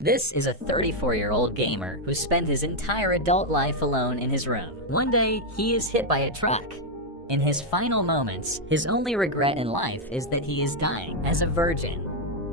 This is a 34-year-old gamer who spent his entire adult life alone in his room. One day, he is hit by a truck. In his final moments, his only regret in life is that he is dying as a virgin.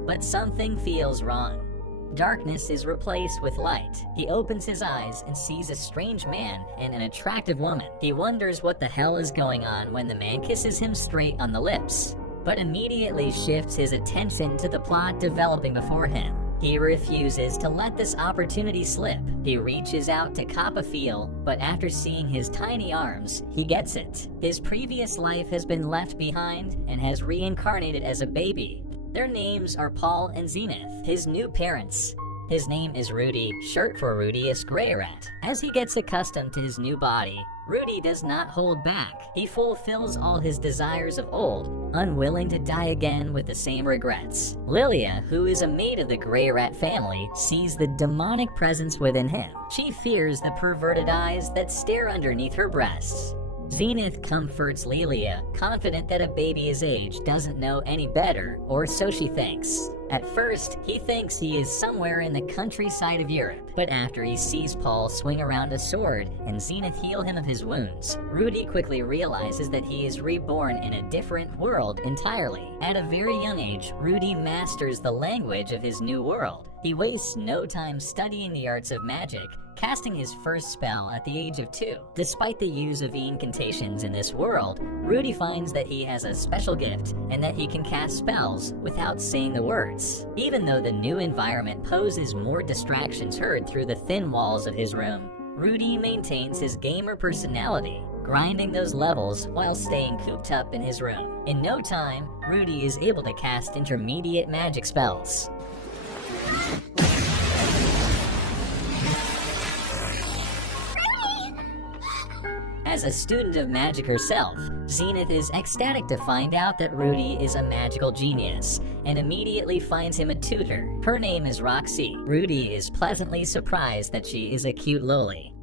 But something feels wrong. Darkness is replaced with light. He opens his eyes and sees a strange man and an attractive woman. He wonders what the hell is going on when the man kisses him straight on the lips, but immediately shifts his attention to the plot developing before him. He refuses to let this opportunity slip. He reaches out to cop a feel, but after seeing his tiny arms, he gets it. His previous life has been left behind and has reincarnated as a baby. Their names are Paul and Zenith, his new parents. His name is Rudy, short for Rudius Grey Rat. As he gets accustomed to his new body, Rudy does not hold back. He fulfills all his desires of old, unwilling to die again with the same regrets. Lilia, who is a maid of the Grey Rat family, sees the demonic presence within him. She fears the perverted eyes that stare underneath her breasts. Zenith comforts Lilia, confident that a baby his age doesn't know any better, or so she thinks. At first, he thinks he is somewhere in the countryside of Europe, but after he sees Paul swing around a sword and Zenith heal him of his wounds, Rudy quickly realizes that he is reborn in a different world entirely. At a very young age, Rudy masters the language of his new world. He wastes no time studying the arts of magic, casting his first spell at the age of 2. Despite the use of incantations in this world, Rudy finds that he has a special gift and that he can cast spells without saying the words. Even though the new environment poses more distractions heard through the thin walls of his room, Rudy maintains his gamer personality, grinding those levels while staying cooped up in his room. In no time, Rudy is able to cast intermediate magic spells. As a student of magic herself, Zenith is ecstatic to find out that Rudy is a magical genius, and immediately finds him a tutor. Her name is Roxy. Rudy is pleasantly surprised that she is a cute loli.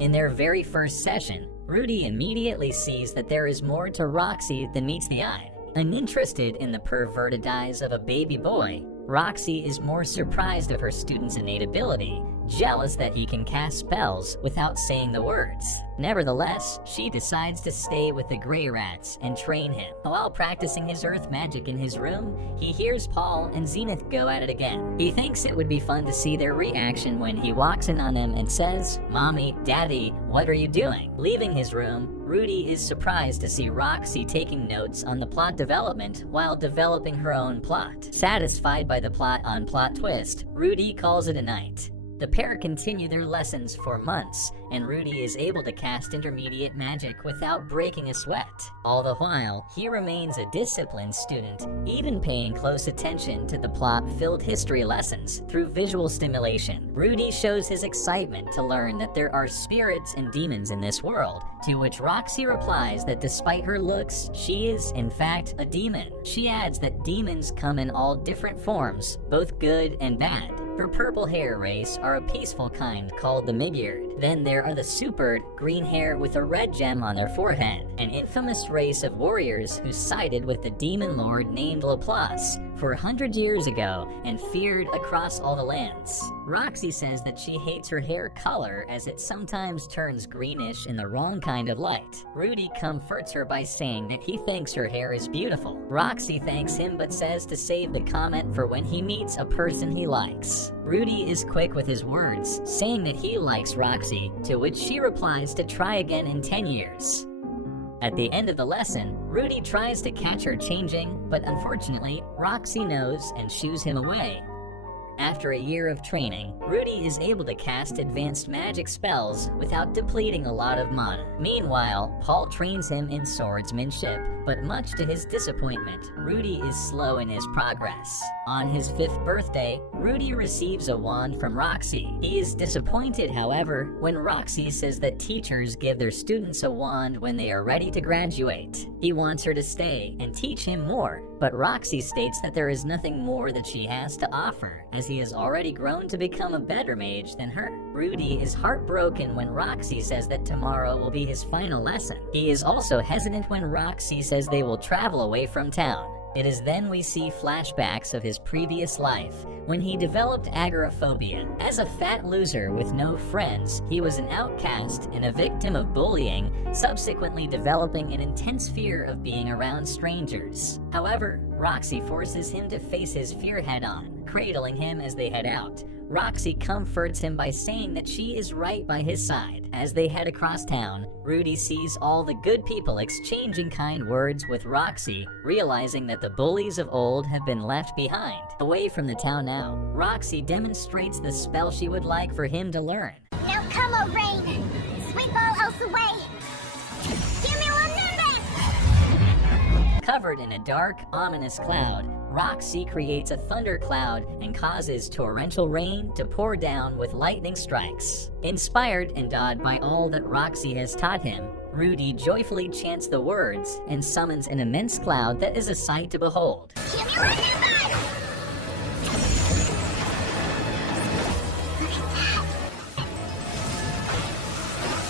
In their very first session, Rudy immediately sees that there is more to Roxy than meets the eye. Uninterested in the perverted eyes of a baby boy, Roxy is more surprised of her student's innate ability, jealous that he can cast spells without saying the words. Nevertheless, she decides to stay with the Grey Rats and train him. While practicing his earth magic in his room, he hears Paul and Zenith go at it again. He thinks it would be fun to see their reaction when he walks in on them and says, "Mommy, Daddy, what are you doing?" Leaving his room, Rudy is surprised to see Roxy taking notes on the plot development while developing her own plot. Satisfied by the plot-on-plot twist, Rudy calls it a night. The pair continue their lessons for months, and Rudy is able to cast intermediate magic without breaking a sweat. All the while, he remains a disciplined student, even paying close attention to the plot-filled history lessons through visual stimulation. Rudy shows his excitement to learn that there are spirits and demons in this world, to which Roxy replies that despite her looks, she is, in fact, a demon. She adds that demons come in all different forms, both good and bad. Her purple hair race are a peaceful kind called the Mage. Then there are the supered, green hair with a red gem on their forehead, an infamous race of warriors who sided with the demon lord named Laplace 400 years ago and feared across all the lands. Roxy says that she hates her hair color as it sometimes turns greenish in the wrong kind of light. Rudy comforts her by saying that he thinks her hair is beautiful. Roxy thanks him but says to save the comment for when he meets a person he likes. Rudy is quick with his words, saying that he likes Roxy, to which she replies to try again in 10 years. At the end of the lesson, Rudy tries to catch her changing, but unfortunately, Roxy knows and shoos him away. After a year of training, Rudy is able to cast advanced magic spells without depleting a lot of mana. Meanwhile, Paul trains him in swordsmanship, but much to his disappointment, Rudy is slow in his progress. On his 5th birthday, Rudy receives a wand from Roxy. He is disappointed, however, when Roxy says that teachers give their students a wand when they are ready to graduate. He wants her to stay and teach him more, but Roxy states that there is nothing more that she has to offer, as he has already grown to become a better mage than her. Rudy is heartbroken when Roxy says that tomorrow will be his final lesson. He is also hesitant when Roxy says they will travel away from town. It is then we see flashbacks of his previous life, when he developed agoraphobia. As a fat loser with no friends, he was an outcast and a victim of bullying, subsequently developing an intense fear of being around strangers. However, Roxy forces him to face his fear head-on, cradling him as they head out. Roxy comforts him by saying that she is right by his side. As they head across town, Rudy sees all the good people exchanging kind words with Roxy, realizing that the bullies of old have been left behind. Away from the town now, Roxy demonstrates the spell she would like for him to learn. Now come, O rain! Sweep all else away! Cumulonimbus! Covered in a dark, ominous cloud, Roxy creates a thundercloud and causes torrential rain to pour down with lightning strikes. Inspired and awed by all that Roxy has taught him, Rudy joyfully chants the words and summons an immense cloud that is a sight to behold. Cumulonimbus!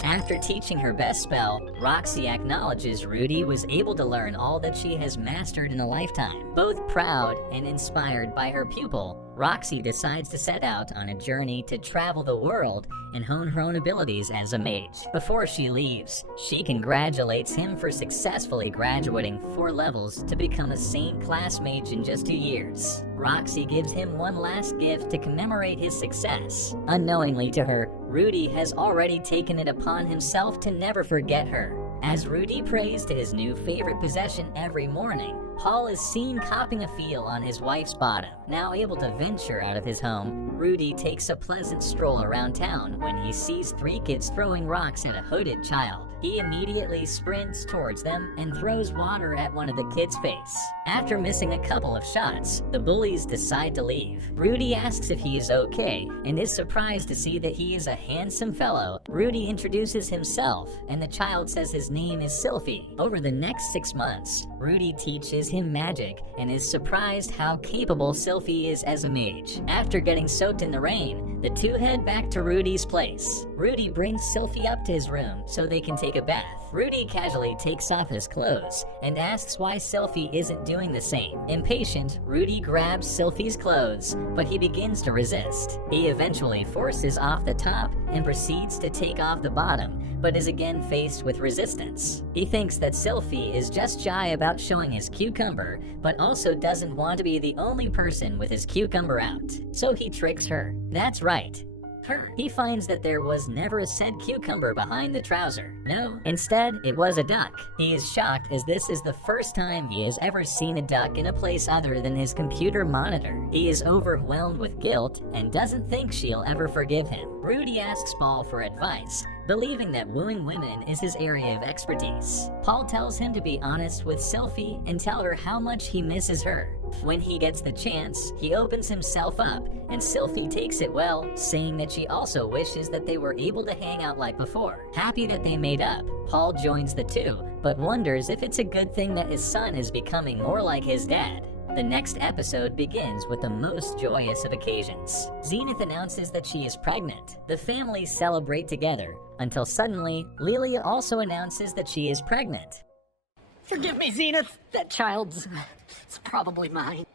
After teaching her best spell, Roxy acknowledges Rudy was able to learn all that she has mastered in a lifetime. Both proud and inspired by her pupil, Roxy decides to set out on a journey to travel the world and hone her own abilities as a mage. Before she leaves, she congratulates him for successfully graduating 4 levels to become a Saint class mage in just 2 years. Roxy gives him one last gift to commemorate his success. Unknowingly to her, Rudy has already taken it upon himself to never forget her. As Rudy prays to his new favorite possession every morning, Paul is seen copping a feel on his wife's bottom. Now able to venture out of his home, Rudy takes a pleasant stroll around town when he sees 3 kids throwing rocks at a hooded child. He immediately sprints towards them and throws water at one of the kids' face. After missing a couple of shots, the bullies decide to leave. Rudy asks if he is okay and is surprised to see that he is a handsome fellow. Rudy introduces himself and the child says his name is Sylphie. Over the next 6 months, Rudy teaches him magic and is surprised how capable Sylphie is as a mage. After getting soaked in the rain, the two head back to Rudy's place. Rudy brings Sylphie up to his room so they can take a bath. Rudy casually takes off his clothes and asks why Sylphie isn't doing the same. Impatient, Rudy grabs Sylphie's clothes, but he begins to resist. He eventually forces off the top and proceeds to take off the bottom, but is again faced with resistance. He thinks that Sylphie is just shy about showing his cucumber, but also doesn't want to be the only person with his cucumber out. So he tricks her. That's right, her. He finds that there was never a said cucumber behind the trouser. No, instead, it was a duck. He is shocked as this is the first time he has ever seen a duck in a place other than his computer monitor. He is overwhelmed with guilt and doesn't think she'll ever forgive him. Rudy asks Paul for advice, believing that wooing women is his area of expertise. Paul tells him to be honest with Sylphie and tell her how much he misses her. When he gets the chance, he opens himself up, and Sylphie takes it well, saying that she also wishes that they were able to hang out like before. Happy that they made up, Paul joins the two, but wonders if it's a good thing that his son is becoming more like his dad. The next episode begins with the most joyous of occasions. Zenith announces that she is pregnant. The families celebrate together, until suddenly, Lilia also announces that she is pregnant. Forgive me, Zenith. That child's... it's probably mine.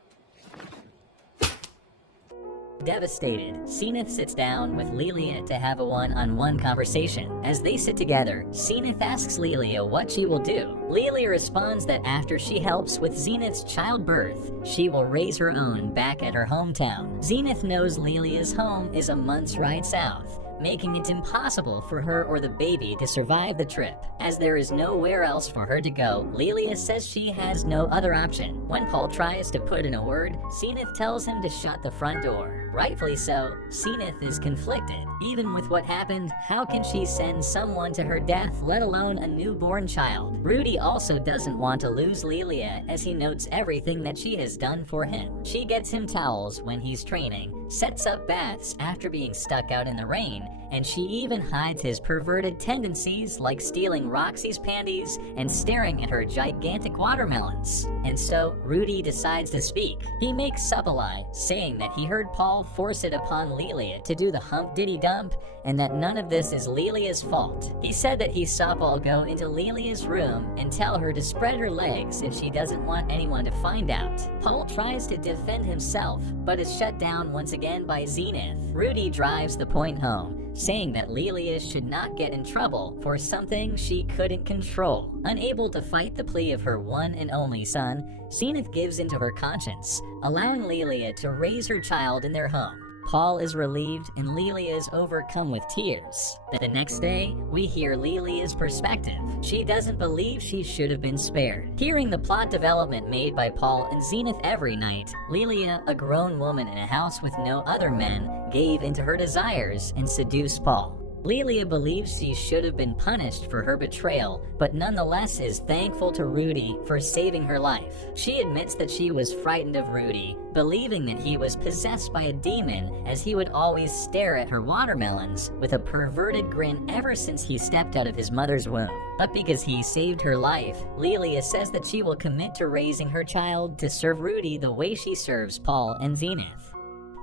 Devastated, Zenith sits down with Lilia to have a one-on-one conversation. As they sit together, Zenith asks Lilia what she will do. Lilia responds that after she helps with Zenith's childbirth, she will raise her own back at her hometown. Zenith knows Lilia's home is a month's ride south, making it impossible for her or the baby to survive the trip. As there is nowhere else for her to go, Lilia says she has no other option. When Paul tries to put in a word, Zenith tells him to shut the front door. Rightfully so, Zenith is conflicted. Even with what happened, how can she send someone to her death, let alone a newborn child? Rudy also doesn't want to lose Lilia, as he notes everything that she has done for him. She gets him towels when he's training, sets up baths after being stuck out in the rain, and she even hides his perverted tendencies like stealing Roxy's panties and staring at her gigantic watermelons. And so, Rudy decides to speak. He makes up a lie, saying that he heard Paul force it upon Lelia to do the hump-diddy-dump, and that none of this is Lelia's fault. He said that he saw Paul go into Lelia's room and tell her to spread her legs if she doesn't want anyone to find out. Paul tries to defend himself, but is shut down once again by Zenith. Rudy drives the point home, saying that Lelia should not get in trouble for something she couldn't control. Unable to fight the plea of her one and only son, Zenith gives into her conscience, allowing Lelia to raise her child in their home. Paul is relieved and Lelia is overcome with tears. The next day, we hear Lelia's perspective. She doesn't believe she should have been spared. Hearing the plot development made by Paul and Zenith every night, Lelia, a grown woman in a house with no other men, gave into her desires and seduced Paul. Lelia believes she should have been punished for her betrayal, but nonetheless is thankful to Rudy for saving her life. She admits that she was frightened of Rudy, believing that he was possessed by a demon, as he would always stare at her watermelons with a perverted grin ever since he stepped out of his mother's womb. But because he saved her life, Lelia says that she will commit to raising her child to serve Rudy the way she serves Paul and Zenith.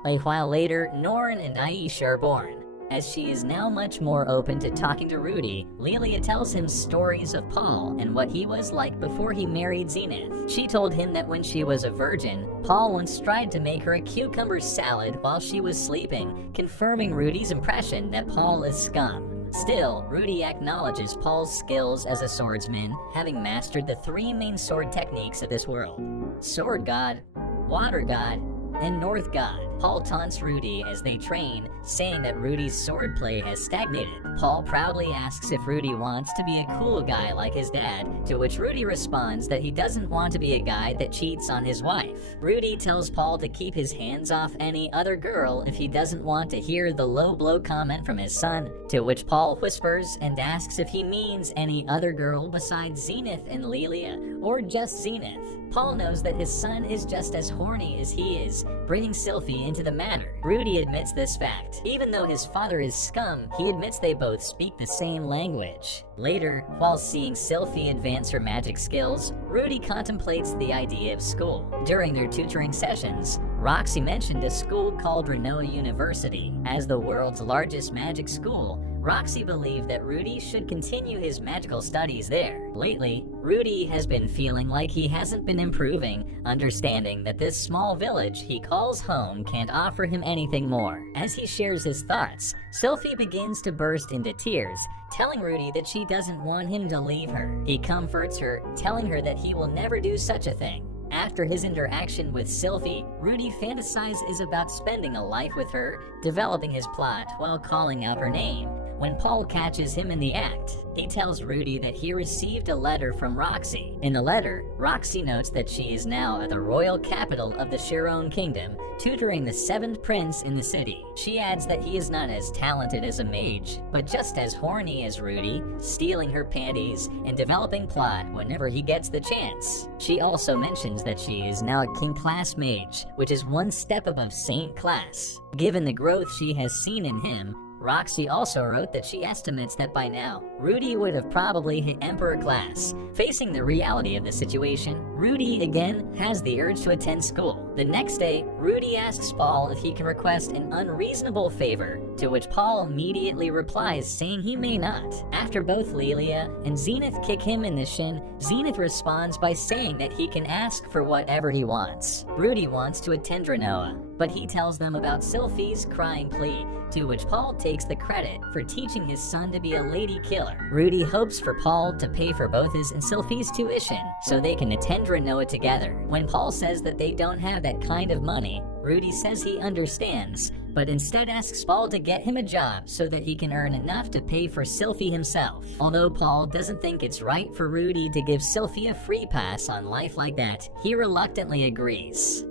A while later, Norn and Aisha are born. As she is now much more open to talking to Rudy, Lelia tells him stories of Paul and what he was like before he married Zenith. She told him that when she was a virgin, Paul once tried to make her a cucumber salad while she was sleeping, confirming Rudy's impression that Paul is scum. Still, Rudy acknowledges Paul's skills as a swordsman, having mastered the three main sword techniques of this world: Sword God, Water God, and North God. Paul taunts Rudy as they train, saying that Rudy's swordplay has stagnated. Paul proudly asks if Rudy wants to be a cool guy like his dad, to which Rudy responds that he doesn't want to be a guy that cheats on his wife. Rudy tells Paul to keep his hands off any other girl if he doesn't want to hear the low blow comment from his son, to which Paul whispers and asks if he means any other girl besides Zenith and Lelia, or just Zenith. Paul knows that his son is just as horny as he is, bringing Sylphie into the matter. Rudy admits this fact. Even though his father is scum, he admits they both speak the same language. Later, while seeing Sylphie advance her magic skills, Rudy contemplates the idea of school. During their tutoring sessions, Roxy mentioned a school called Renoa University. As the world's largest magic school, Roxy believed that Rudy should continue his magical studies there. Lately, Rudy has been feeling like he hasn't been improving, understanding that this small village he calls home can't offer him anything more. As he shares his thoughts, Sylphie begins to burst into tears, telling Rudy that she doesn't want him to leave her. He comforts her, telling her that he will never do such a thing. After his interaction with Sylphie, Rudy fantasizes about spending a life with her, developing his plot while calling out her name. When Paul catches him in the act, he tells Rudy that he received a letter from Roxy. In the letter, Roxy notes that she is now at the royal capital of the Chiron Kingdom, tutoring the 7th prince in the city. She adds that he is not as talented as a mage, but just as horny as Rudy, stealing her panties and developing plot whenever he gets the chance. She also mentions that she is now a king class mage, which is one step above saint class. Given the growth she has seen in him, Roxy also wrote that she estimates that by now, Rudy would have probably hit Emperor class. Facing the reality of the situation, Rudy again has the urge to attend school. The next day, Rudy asks Paul if he can request an unreasonable favor, to which Paul immediately replies saying he may not. After both Lelia and Zenith kick him in the shin, Zenith responds by saying that he can ask for whatever he wants. Rudy wants to attend Renoa, but he tells them about Sylphie's crying plea, to which Paul takes the credit for teaching his son to be a lady killer. Rudy hopes for Paul to pay for both his and Sylphie's tuition so they can attend Renoa together. When Paul says that they don't have that kind of money, Rudy says he understands, but instead asks Paul to get him a job so that he can earn enough to pay for Sylphie himself. Although Paul doesn't think it's right for Rudy to give Sylphie a free pass on life like that, he reluctantly agrees.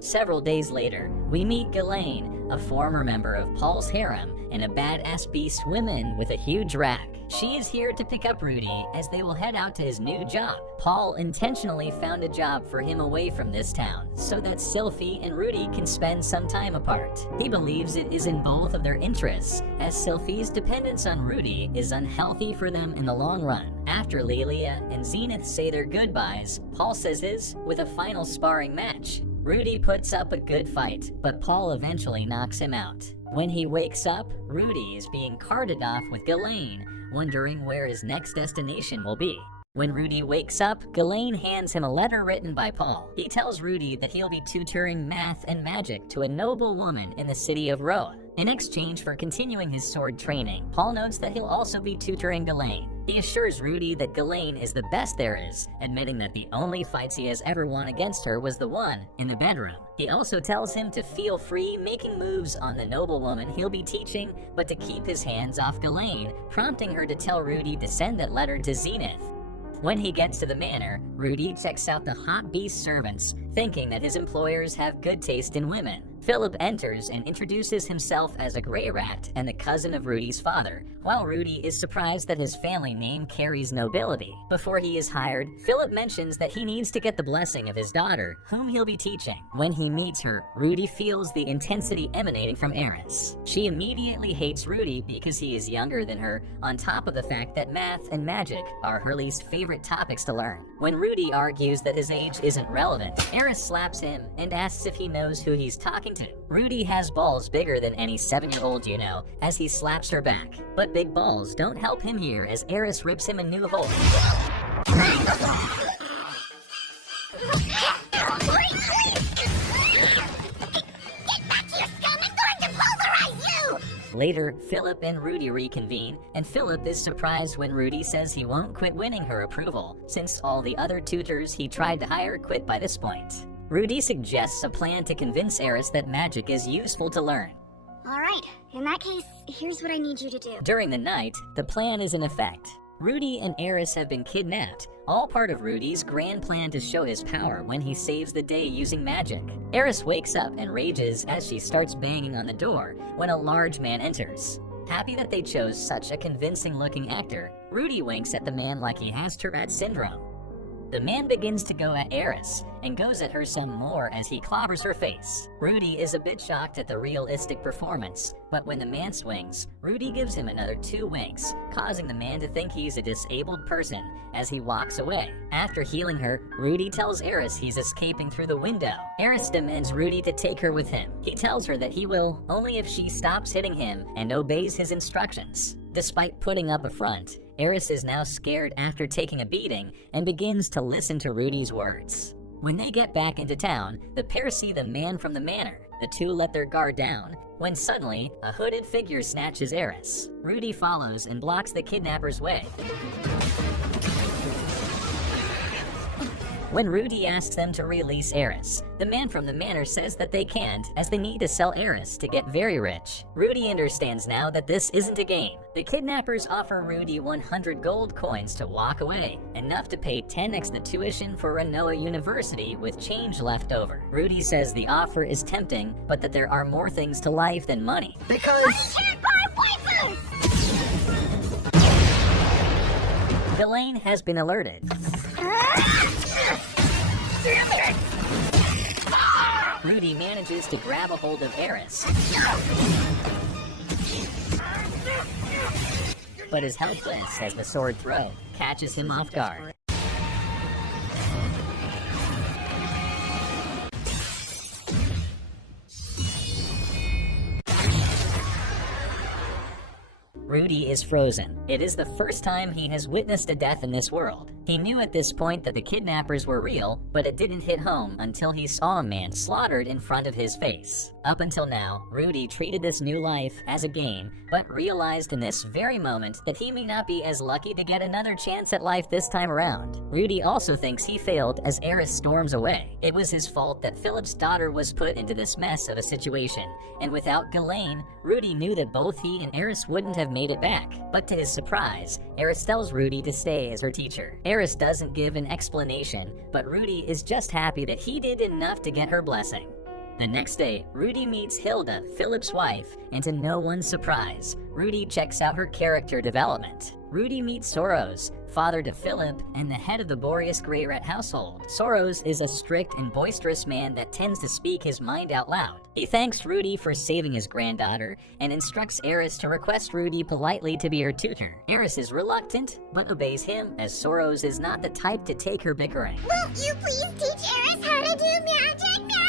Several days later, we meet Ghislaine, a former member of Paul's harem and a badass beast woman with a huge rack. She is here to pick up Rudy as they will head out to his new job. Paul intentionally found a job for him away from this town so that Sylphie and Rudy can spend some time apart. He believes it is in both of their interests, as Sylphie's dependence on Rudy is unhealthy for them in the long run. After Lelia and Zenith say their goodbyes, Paul says his with a final sparring match. Rudy puts up a good fight, but Paul eventually knocks him out. When he wakes up, Rudy is being carted off with Ghislaine, wondering where his next destination will be. When Rudy wakes up, Ghislaine hands him a letter written by Paul. He tells Rudy that he'll be tutoring math and magic to a noble woman in the city of Roa. In exchange for continuing his sword training, Paul notes that he'll also be tutoring Ghislaine. He assures Rudy that Ghislaine is the best there is, admitting that the only fights he has ever won against her was the one in the bedroom. He also tells him to feel free making moves on the noble woman he'll be teaching, but to keep his hands off Ghislaine, prompting her to tell Rudy to send that letter to Zenith. When he gets to the manor, Rudy checks out the hot beast servants, thinking that his employers have good taste in women. Philip enters and introduces himself as a gray rat and the cousin of Rudy's father, while Rudy is surprised that his family name carries nobility. Before he is hired, Philip mentions that he needs to get the blessing of his daughter, whom he'll be teaching. When he meets her, Rudy feels the intensity emanating from Eris. She immediately hates Rudy because he is younger than her, on top of the fact that math and magic are her least favorite topics to learn. When Rudy argues that his age isn't relevant, Eris slaps him and asks if he knows who he's talking to. Rudy has balls bigger than any 7-year-old you know, as he slaps her back. But big balls don't help him here as Eris rips him a new hole. Later, Philip and Rudy reconvene, and Philip is surprised when Rudy says he won't quit winning her approval, since all the other tutors he tried to hire quit by this point. Rudy suggests a plan to convince Eris that magic is useful to learn. Alright, in that case, here's what I need you to do. During the night, the plan is in effect. Rudy and Eris have been kidnapped, all part of Rudy's grand plan to show his power when he saves the day using magic. Eris wakes up and rages as she starts banging on the door when a large man enters. Happy that they chose such a convincing-looking actor, Rudy winks at the man like he has Tourette syndrome. The man begins to go at Eris, and goes at her some more as he clobbers her face. Rudy is a bit shocked at the realistic performance, but when the man swings, Rudy gives him another 2 winks, causing the man to think he's a disabled person as he walks away. After healing her, Rudy tells Eris he's escaping through the window. Eris demands Rudy to take her with him. He tells her that he will only if she stops hitting him and obeys his instructions. Despite putting up a front, Eris is now scared after taking a beating and begins to listen to Rudy's words. When they get back into town, the pair see the man from the manor. The two let their guard down, when suddenly, a hooded figure snatches Eris. Rudy follows and blocks the kidnapper's way. When Rudy asks them to release Eris, the man from the manor says that they can't, as they need to sell Eris to get very rich. Rudy understands now that this isn't a game. The kidnappers offer Rudy 100 gold coins to walk away, enough to pay 10x the tuition for Renoa University with change left over. Rudy says the offer is tempting, but that there are more things to life than money. Because I can't buy waifus! Ghislaine has been alerted. Rudy manages to grab a hold of Eris, but is helpless as the sword throw catches him off guard. Rudy is frozen. It is the first time he has witnessed a death in this world. He knew at this point that the kidnappers were real, but it didn't hit home until he saw a man slaughtered in front of his face. Up until now, Rudy treated this new life as a game, but realized in this very moment that he may not be as lucky to get another chance at life this time around. Rudy also thinks he failed as Eris storms away. It was his fault that Philip's daughter was put into this mess of a situation, and without Ghislaine, Rudy knew that both he and Eris wouldn't have made it back. But to his surprise, Eris tells Rudy to stay as her teacher. Eris doesn't give an explanation, but Rudy is just happy that he did enough to get her blessing. The next day, Rudy meets Hilda, Philip's wife, and to no one's surprise, Rudy checks out her character development. Rudy meets Soros, father to Philip and the head of the Boreas Grey Rat household. Soros is a strict and boisterous man that tends to speak his mind out loud. He thanks Rudy for saving his granddaughter and instructs Eris to request Rudy politely to be her tutor. Eris is reluctant, but obeys him as Soros is not the type to take her bickering. Won't you please teach Eris how to do magic now?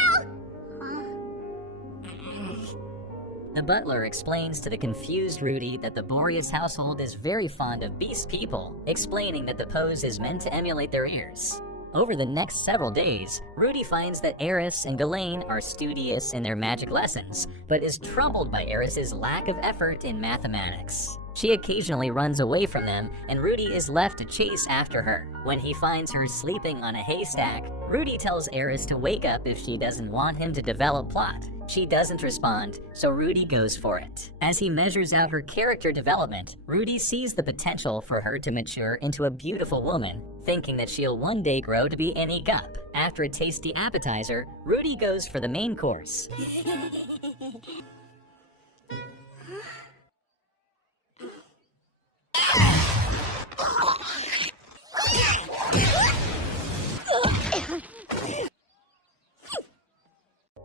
The butler explains to the confused Rudy that the Boreas household is very fond of beast people, explaining that the pose is meant to emulate their ears. Over the next several days, Rudy finds that Eris and Ghislaine are studious in their magic lessons, but is troubled by Eris's lack of effort in mathematics. She occasionally runs away from them, and Rudy is left to chase after her. When he finds her sleeping on a haystack, Rudy tells Eris to wake up if she doesn't want him to develop plot. She doesn't respond, so Rudy goes for it. As he measures out her character development, Rudy sees the potential for her to mature into a beautiful woman, thinking that she'll one day grow to be Annie Gup. After a tasty appetizer, Rudy goes for the main course.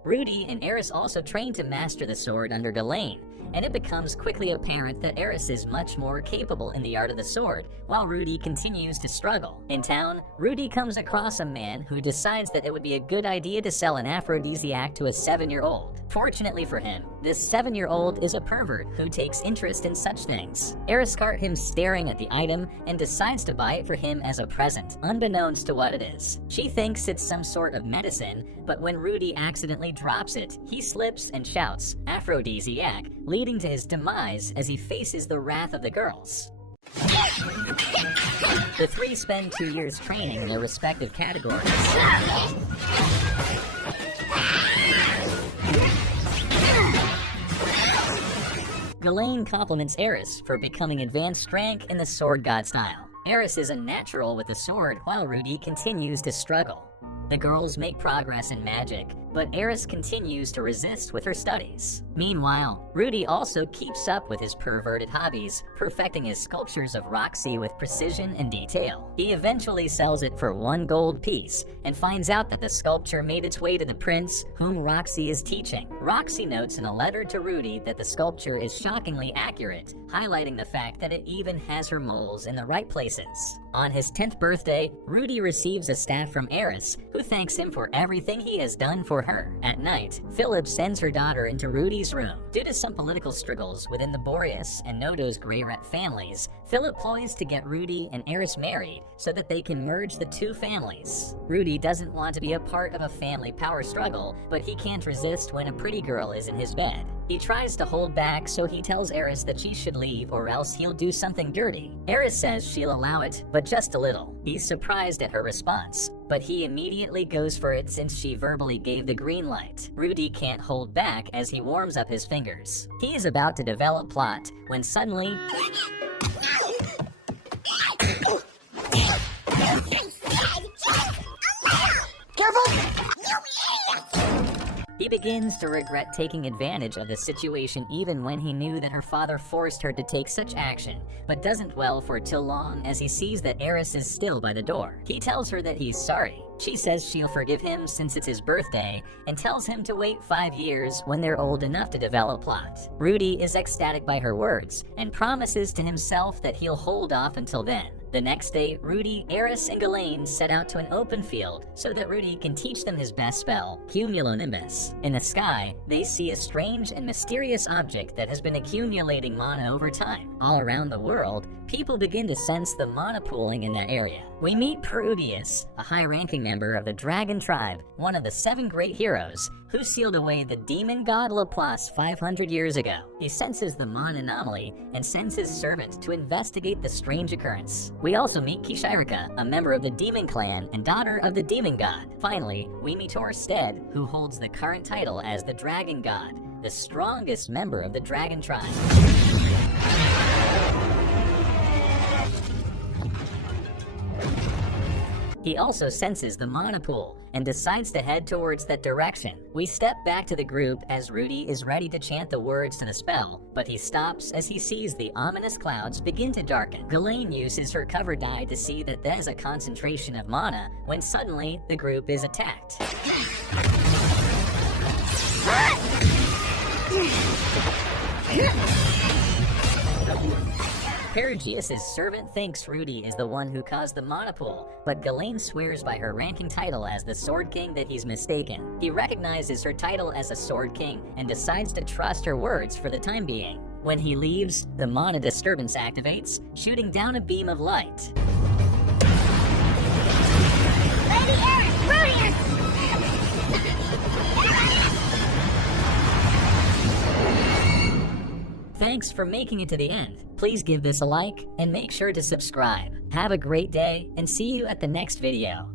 Rudy and Eris also train to master the sword under Ghislaine, and it becomes quickly apparent that Eris is much more capable in the art of the sword, while Rudy continues to struggle. In town, Rudy comes across a man who decides that it would be a good idea to sell an aphrodisiac to a 7-year-old. Fortunately for him, this 7-year-old is a pervert who takes interest in such things. Eris caught him staring at the item and decides to buy it for him as a present, unbeknownst to what it is. She thinks it's some sort of medicine, but when Rudy accidentally drops it, he slips and shouts, "Aphrodisiac," leading to his demise as he faces the wrath of the girls. The three spend 2 years training in their respective categories. Ghislaine compliments Eris for becoming advanced rank in the sword god style. Eris is a natural with the sword while Rudy continues to struggle. The girls make progress in magic, but Eris continues to resist with her studies. Meanwhile, Rudy also keeps up with his perverted hobbies, perfecting his sculptures of Roxy with precision and detail. He eventually sells it for 1 gold piece and finds out that the sculpture made its way to the prince whom Roxy is teaching. Roxy notes in a letter to Rudy that the sculpture is shockingly accurate, highlighting the fact that it even has her moles in the right places. On his 10th birthday, Rudy receives a staff from Eris, who thanks him for everything he has done for her. At night, Philip sends her daughter into Rudy's room. Due to some political struggles within the Boreas and Nodo's Grey Rat families, Philip ploys to get Rudy and Eris married so that they can merge the two families. Rudy doesn't want to be a part of a family power struggle, but he can't resist when a pretty girl is in his bed. He tries to hold back, so he tells Eris that she should leave or else he'll do something dirty. Eris says she'll allow it, but just a little. He's surprised at her response, but he immediately goes for it since she verbally gave the green light. Rudy can't hold back as he warms up his fingers. He is about to develop plot when suddenly... He begins to regret taking advantage of the situation even when he knew that her father forced her to take such action, but doesn't dwell for too long as he sees that Eris is still by the door. He tells her that he's sorry. She says she'll forgive him since it's his birthday and tells him to wait 5 years when they're old enough to develop plot. Rudy is ecstatic by her words and promises to himself that he'll hold off until then. The next day, Rudy, Eris, and Ghislaine set out to an open field so that Rudy can teach them his best spell, Cumulonimbus. In the sky, they see a strange and mysterious object that has been accumulating mana over time. All around the world, people begin to sense the mana pooling in that area. We meet Perudius, a high-ranking member of the Dragon Tribe, one of the 7 great heroes, who sealed away the demon god Laplace 500 years ago. He senses the mana anomaly and sends his servant to investigate the strange occurrence. We also meet Kishirika, a member of the Demon Clan and daughter of the Demon God. Finally, we meet Orsted, who holds the current title as the Dragon God, the strongest member of the Dragon Tribe. He also senses the mana pool and decides to head towards that direction. We step back to the group as Rudy is ready to chant the words to the spell, but he stops as he sees the ominous clouds begin to darken. Ghislaine uses her cover die to see that there's a concentration of mana when suddenly the group is attacked. Perigeus' servant thinks Rudy is the one who caused the mana pool, but Ghislaine swears by her ranking title as the Sword King that he's mistaken. He recognizes her title as a Sword King and decides to trust her words for the time being. When he leaves, the mana disturbance activates, shooting down a beam of light. Lady Eris, Rudius! Thanks for making it to the end. Please give this a like and make sure to subscribe. Have a great day and see you at the next video.